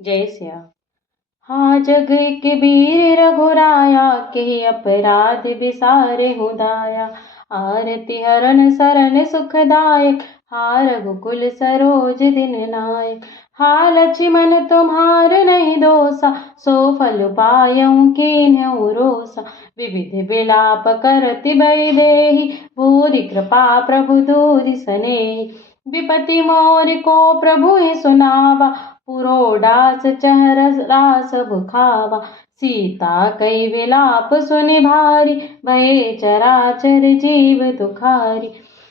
जय सिया। हाँ जग के वीर रघुराया के अपराध बिसारे हूँ दाया। आरती हरण शरण सुखदायक हा रघुकुल सरोज दिन नायक। हा लक्ष्मण तुम्हार नहीं दोसा सो फल पायऊँ कीन्हु रोसा। विविध विलाप करति भय देहि भूरि कृपा प्रभु दूरि सनेहि। विपति मोर को प्रभु सुनावा पुरोडास चहर रास बुखावा। सीता कई विलाप सुनि भारी भये चराचर जीव दुखारी।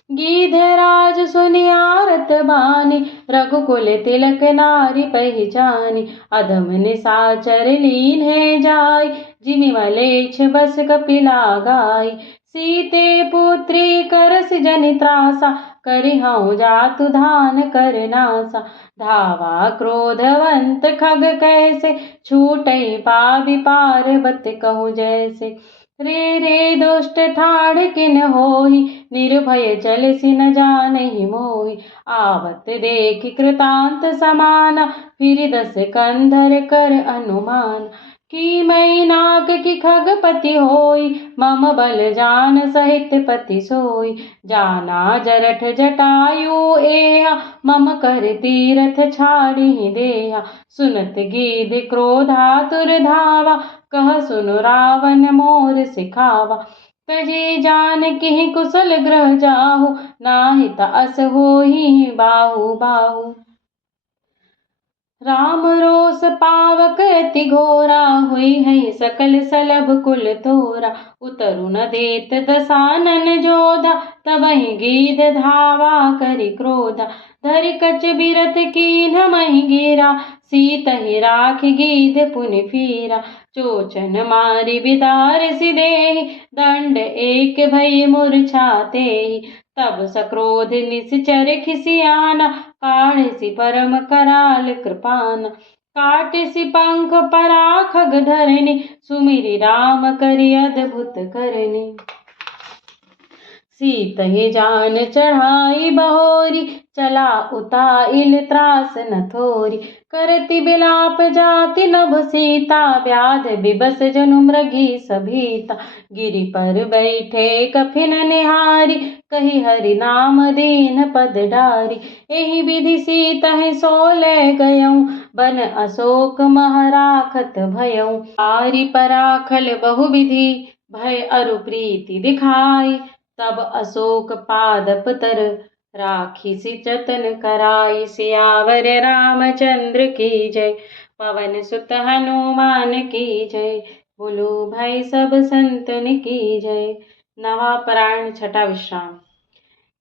गीधराज सुनि आरत बानी रघुकुल तिलक नारी पहिचानी। अधम निशाचर लीन्हे जाय जिमि मलेच्छ बस कपिला गाय। सीते पुत्री करस जनि त्रासा करिहउँ जातु धान कर नासा। धावा क्रोधवंत खग कैसे छूटई पावि पार्वत कहूँ जैसे। रे दुष्ट ठाड़ किन होई निर्भय चलसि न जानहि मोहि। आवत देखि कृतांत समाना फिर दस कंधर कर अनुमान। की मई नाग की खगपति होई मम बल जान सहित पति सोई। जाना जरठ जटायु एहा मम कर तीरथ छाड़ी देहा। सुनत गीध क्रोधातुर धावा कह सुनु रावण मोर सिखावा। तजे जानकी कुशल ग्रह जाहु नाहि तास होहि बाहु बाहु। राम रोष पावक अति घोरा हुई है सकल सलभ कुल तोरा। उतरु न देत दसानन जोधा तबहि गीध धावा करि क्रोधा। धरि कच बिरथ कीन्ह महि गिरा सीतहि राखि गीध पुनि फिरा। चोचन मारि बिदारसि देहि दंड एक भय मूर्छातेहि। तब सक्रोध निश्चर खिसियाना काढ़सि परम कराल कृपाना। काटिसि पंख परा खग धरनी सुमिरि राम करि अद्भुत करनी। सीतहि जान चढ़ाई बहोरी चला उताइल त्रास न थोरी। करति बिलाप जाति नभ सीता व्याध बिबस जनु मृगी सभीता। गिरि पर बैठे कफिन निहारी कही हरि नाम दीन पद डारी। एहि विधि सीतहि सोले गयऊँ बन अशोक मह राखत भयऊँ। आरि पराखल बहु विधि भय अरु प्रीति दिखाई। तब अशोक पादप तर राखिसि जतन कराई। सियावर रामचंद्र की जय पवन सुत हनुमान की जय। बोलो भाई सब संतन की जय। नवा पारायण छठा विश्राम।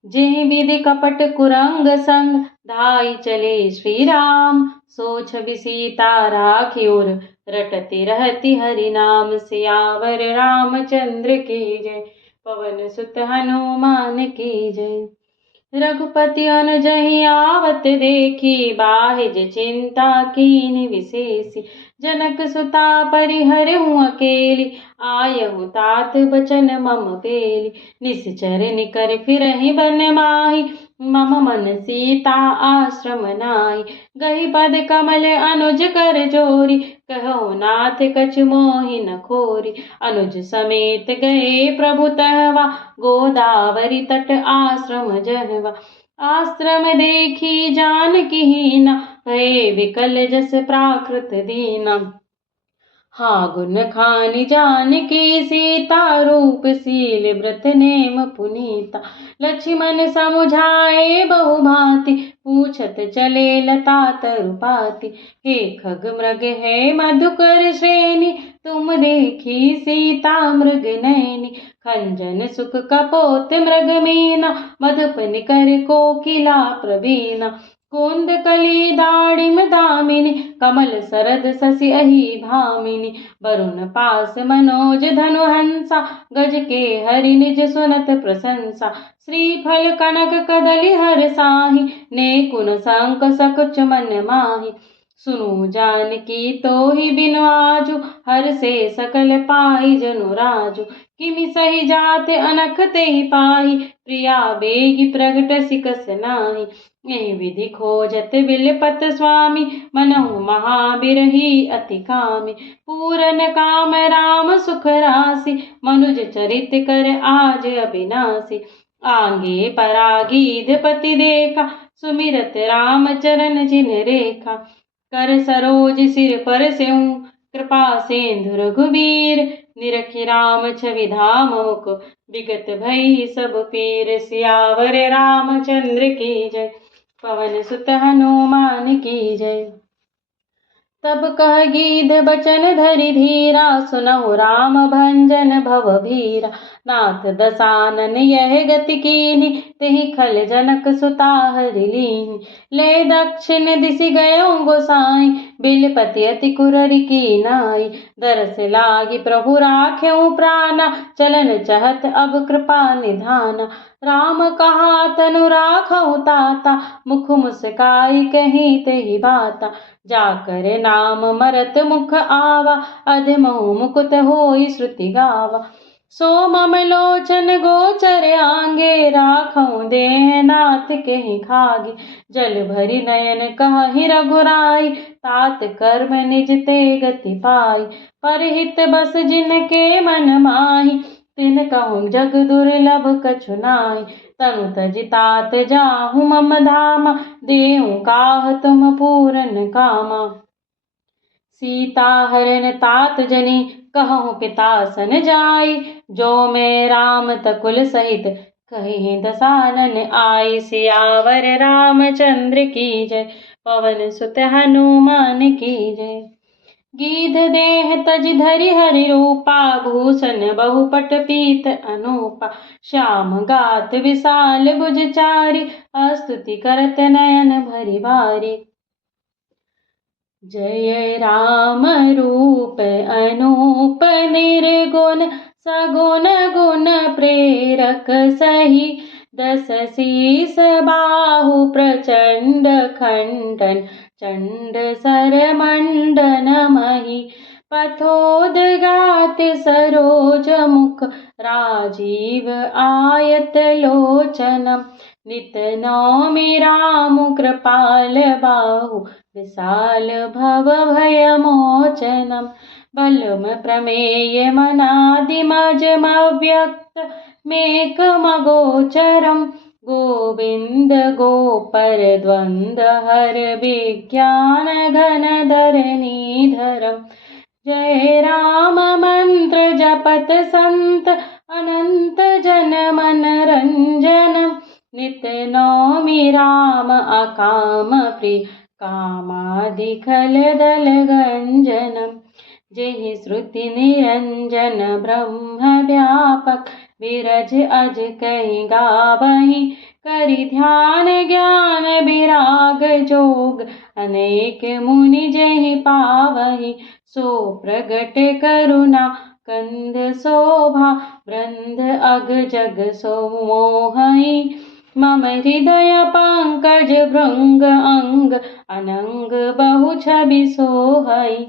जिहि विधि कपट कुरंग संग धाई चले श्री राम। सो छवि सीता राखी और रटती रहती हरि नाम। सियावर रामचंद्र की जय पवन सुत हनुमान की जय। रघुपति अनुजहि आवत देखी बाहिज चिंता कीन्हि विशेषी। जनक सुता परिहरहु अकेली आयहु तात बचन मम पेली। निश्चर निकर फिरहि बन माही मम मन सीता आश्रम नाहि। गही पद कमल अनुज कर जोरी कहो नाथ कछु मोहि न खोरी। अनुज समेत गए प्रभु तहवा गोदावरी तट आश्रम जहवा। आश्रम देखी जानकी हीना भये विकल जस प्राकृत दीना। हाँ गुण खानि जानकी सीता रूप शील व्रत नेम पुनीता। लक्ष्मण समुझाए बहु भांति पूछत चले लता तरुपाति। हे खग मृग है मधुकर श्रेणी तुम देखी सीता मृग नैनी। खंजन सुख कपोत मृग मीना मधुप निकर कोकिला प्रवीणा। कुंद कली दाड़िम दामिनी कमल सरद शशि अहि भामिनी। वरुण पास मनोज धनु हंसा गज के हरि निज सुनत प्रशंसा। श्रीफल कनक कदली हर साहि ने कुन संक सकुच मन माहि। सुनु जानकी तो ही बिनु आजु, हर से सकल पाई जनु राजु। किमि सही जात अनख ते ही पाही, प्रिया बेगी प्रगट सिकस नाही। यही विधि खोजत बिलपत स्वामी, मनहु महाबिरही अति कामी। पूरन काम राम सुख राशि, मनुज चरित कर आज अविनाशी। आगे परागीध पति देखा, सुमिरत राम चरण जिन रेखा। कर सरोज सिर पर सेऊ, कृपा सिंधु रघुबीर। निरखि राम छवि धाम मुख, विगत भई सब पीर। सियावर रामचंद्र की जय, पवन सुत हनुमान की जय। तब कह गीध बचन धरि धीरा, सुनहु राम भंजन भव भीरा। नाथ दसानन यह गति कीन्ही, तेहि खल जनक सुता हरि लीन्ही। ले दक्षिण दिसि गयो गोसाई, बिलपति अति कुररि कीनाई। दरस लागी प्रभु राखेउ प्राना, चलन चहत अब कृपा निधाना। राम कहा तनु राखहु ताता, मुख मुस्काई कहीं तेहि बाता। जाकर नाम मरत मुख आवा, अधमहु मुकुत होई श्रुति गावा। सो मम लोचन गोचर आंगे, राखऊं देह नाथ के खागे। जल भरी नयन कहि रघुराई, तात कर्म निज ते गति पाई। परहित बस जिनके मन माही, तिन कहूँ जग दुर्लभ कछु नाहि। तनु तजि तात जाहु मम धामा, देहु काह तुम पूरन कामा। सीता हरण तात जनी, कहूँ पिता सन जाई। जो मैं राम तकुल सहित, कहीं दसानन आई। सियावर रामचंद्र की जय, पवन सुत हनुमान की जय। गीध देह तज धरि हरि रूपा, भूषण बहुपट पीत अनूपा। श्याम गात विशाल भुज चारि, स्तुति करत नयन भरि बारी। जय राम रूप अनूप निर्गुण, सगुण गुण प्रेरक सही। दस शीस बाहु प्रचंड खंडन, चंड सर मंडन मही। पथोदगात सरोज मुख, राजीव आयत लोचनम। नित नौमि राम कृपाल बाहु, विशाल भव भय मोचनम। बलम प्रमेय मनादिमजम व्यक्त, मेकमगोचरम। गोविंद गोपर द्वंद हर, विज्ञान घन धरणीधरम। जय राम मंत्र जपत संत, अनंत जन मन रंजनम। नित नौमि राम अकाम प्रिय, कामादि खल दल गंजनम। जेहि श्रुति निरंजन ब्रह्म व्यापक, विरज अज कहि गावहीं। करि ध्यान ज्ञान विराग जोग, अनेक मुनि जेहि पावहीं। सो प्रगट करुणा कंद शोभा, वृंद अग जग सो मोहहीं। मम हृदय पंकज भृंग अंग, अनंग बहु छवि सोहई।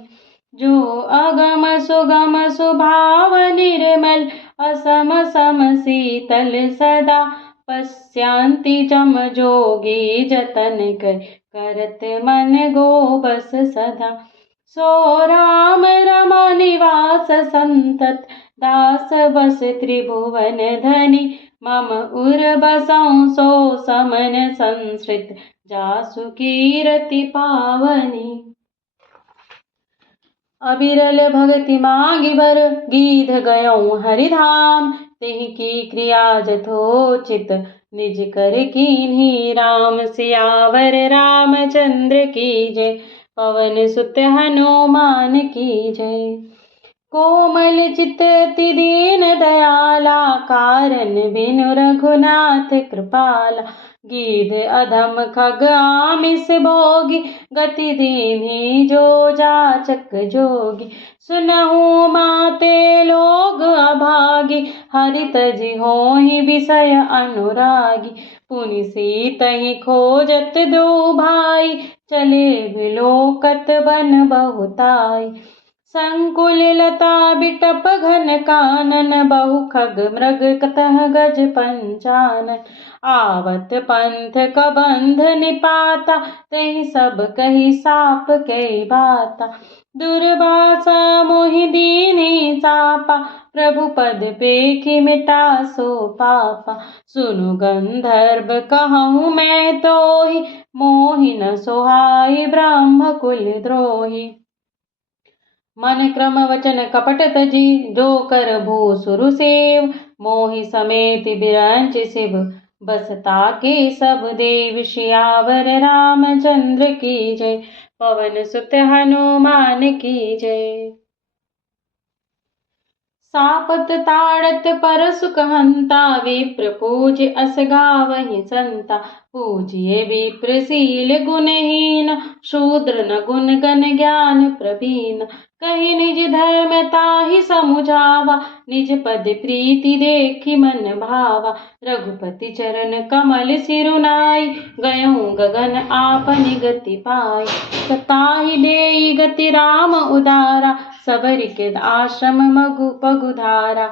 जो अगम सुगम सुभाव निर्मल, असम सम शीतल सदा। पश्यन्ति जम जोगी जतन कर, करत मन गोबस सदा। सो राम रमनिवास संतत, दास बस त्रिभुवन धनी। मम उर बसऊं सो समन संसृत, जासु कीरति पावनी। अबिरल भगति मांगि बर, गीध गयऊं हरिधाम। तेहि की क्रिया जथोचित, निज कर कीन्ही राम। सियावर रामचंद्र की जय, पवन सुत हनुमान की जय। कोमल चित अति दीन दयाला, कारण बिनु रघुनाथ कृपाला। गीध अधम खग आमिष भोगी, गति दीन्ही जो जाचक जोगी। सुनहु माते लोग अभागी, हरि तजि होहि विषय अनुरागी। पुनि सीतहि खोजत दो भाई, चले बिलोकत बन बहुताई। संकुल लता बिटप घन कानन, बहु खग मृग कतह गज पंचानन। आवत पंथ कबंध निपाता, तहि सब कही साप के बाता। दुर्वासा मोहि दीन्हि चापा, प्रभु पद पेखि मिटा सो पापा। सुनु गंधर्व कहूँ मैं तोहि, मोहि न सोहाई ब्रह्म कुल द्रोही। मन क्रम वचन कपट तजी, जो कर भूसुरु सेव। मोहि समेत बिरंच शिव, बसता के सब देव। सियावर रामचंद्र की जय, पवन सुत हनुमान की जय। सापत ताड़त पर सुख हंता, विप्र पूज अस गावहि संता। पूजिए विप्रशील गुणहीन, शूद्र न गुण गण ज्ञान प्रवीण। कही निज धर्म ताहि समुझावा, निज पद प्रीति देखि मन भावा। रघुपति चरण कमल सिरुनाई, गयहूँ गगन आपनि गति पाई। ताहि देई गति राम उदारा, सबरि के आश्रम मगु पगुधारा।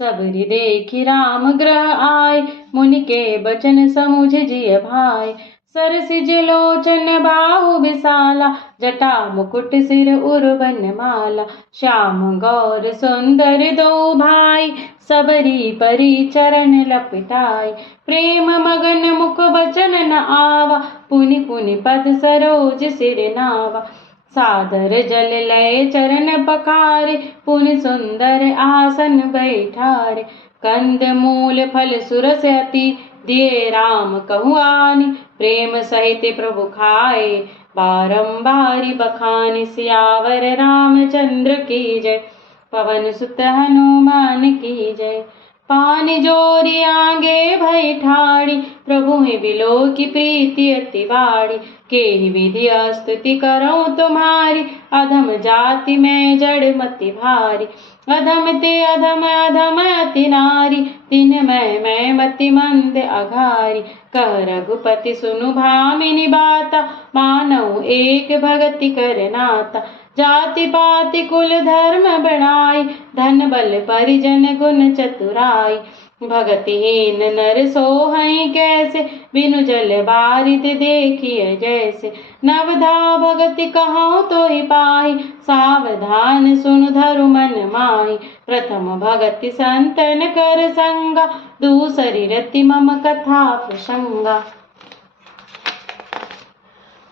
सबरि देखि राम ग्रह आए, मुनि के बचन समुझ जिय भाई। सरसिज लोचन बाहु विशाला, जटा मुकुट सिर उर्वन माला। श्याम गौर सुंदर दो भाई, सबरी परि चरण लपटाई। प्रेम मगन मुख बचन न आवा, पुनि पुनि पद सरोज सिर नावा। सादर जल लय चरण पखारे, पुनि सुंदर आसन बैठारे। कंद मूल फल सुरस अति, दिए राम कहूँ आनि। प्रेम सहित प्रभु खाए, बारंबार बखानि। सियावर रामचंद्र की जय, पवन सुत हनुमान की जय। पानि जोरी आगे भय ठाड़ी, प्रभु ही बिलो की प्रीति अति बाड़ी। केहि विधि स्तुति करऊँ तुम्हारी, अधम जाति में जड़ मति भारी। अधम ते अधम अधम अति नारी, तिन मैं मति मंद अघारी। कह रघुपति सुनु भामिनी बाता, मानऊ एक भगति कर नाता। जाति पाति कुल धर्म बढ़ाई, धन बल परिजन गुण चतुराई। भगतिहीन नर सोहई कैसे, बिनु जल बारिद देखिए जैसे। नवधा भगति कहूँ तो ही पाई, सावधान सुन धरु मन माही। प्रथम भगति संतन कर संगा, दूसरी रति मम कथा प्रसंगा।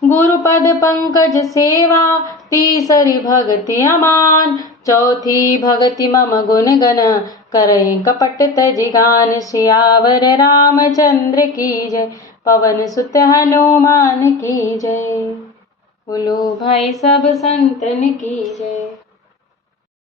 गुरुपद पंकज सेवा, तीसरी भगति अमान। चौथी भगति मम गुण गण, करहिं कपट तजि गान। सियावर रामचंद्र की जय, पवन सुत हनुमान की जय। बोलो भाई सब संतन की जय।